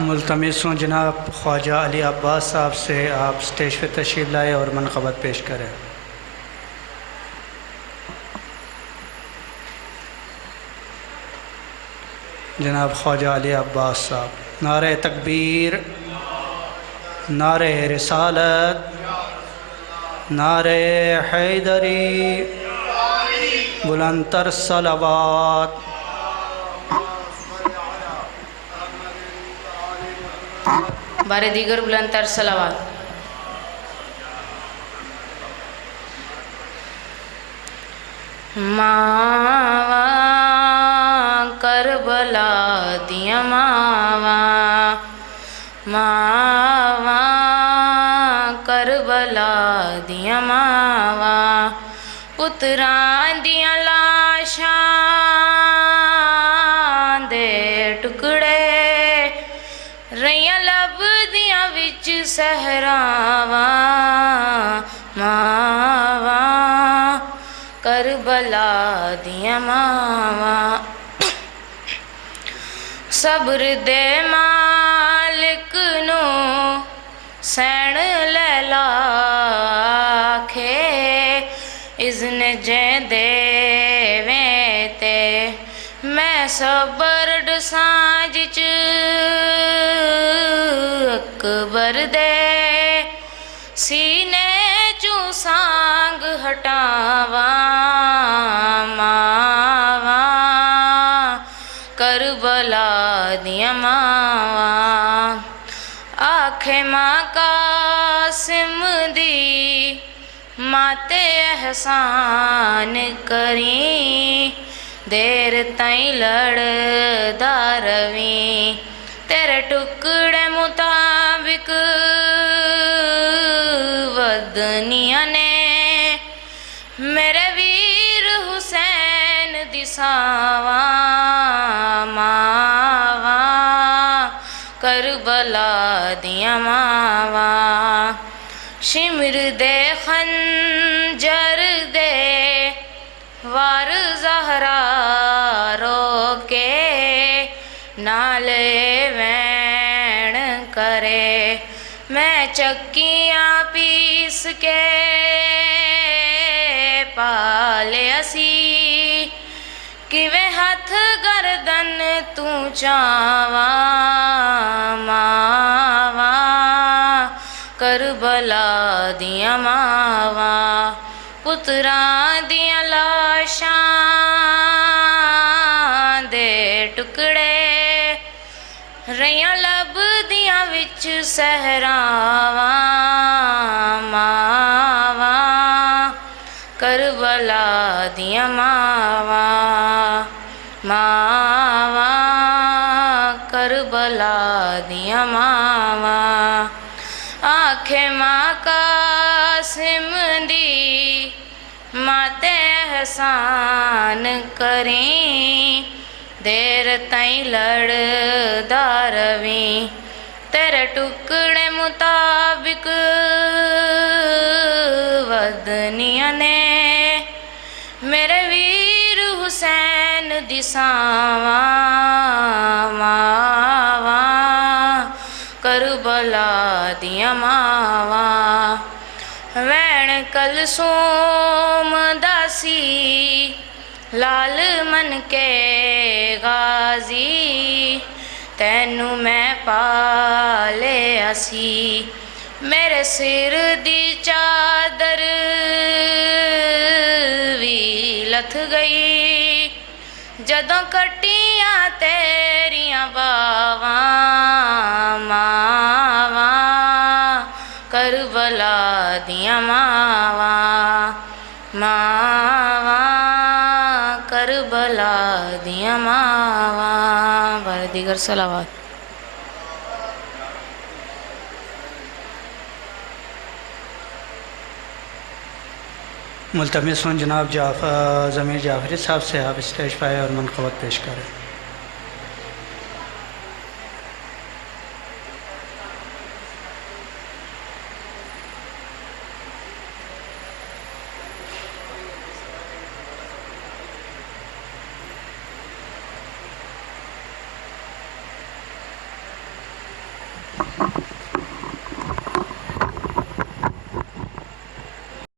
मुल्तमिस हूँ जनाब ख्वाजा अली अब्बास साहब से आप स्टेज पे तशरीफ़ लाए और मनक़बत पेश करें। जनाब ख्वाजा अली अब्बास साहब। नारे तकबीर, नारे रिसालत, नारे हैदरी, बुलंदतर सलावात। बारे दीगर बुलंदतर सलावात। मावा करबला दिया मावा, मावा करबला दिया मावा, पुत्रां दिया लाशां दे टुकड़े रहियां लभदियां विच सहरावां, मावा करबला दिया मावा। सब्र दे मालिक नू सैन लैला आखे, इज़्न जे देवे ते मैं सबर डसां जिच अकबर दे सीने चू सांग हटावा, मावा करबला दिया मावा। आखे मां कासिम दी माते एहसान करी, देर ताईं लड़दा रवी तेरे टुकड़े मुताबिक वदनिया ने मेरे वीर हुसैन दिसावा, मावा करबला दिया मावा। शिमर दे खंजर दे वार ज़हरा रोके, नाले वैण करे मैं चक्कियाँ पीस के पाले असी, किवें हथ गर्दन तू चावा, मावा करबला दिया मावा। पुत्रां दियां लाशां दे टुकड़े रहियां लभदियां विच सहरावां, मावा करबला दिया मावा, मावा करबला दिया मावा। आखे मां कासिम दी माते एहसान करी, देर ताईं लड़दा रवी तेरे टुकड़े मुताबिक वदनिया ने मेरे वीर हुसैन दिसावा, मावा करबला दिया मावा। वैण कलसूम दासी लाल मन के गाजी, तैनू मैं पाले असी मेरे सिर दी चादर भी लथ गई, जदों कट्टियां तेरियां बावां, मावा करबला दिया मावा, मावा करबला दिया मावा। बार दीगर सलावात। मुल्तमिस हूँ जनाब ज़मीर जाफरी साहब से आप स्टेज पर आए और मनक़बत पेश करें।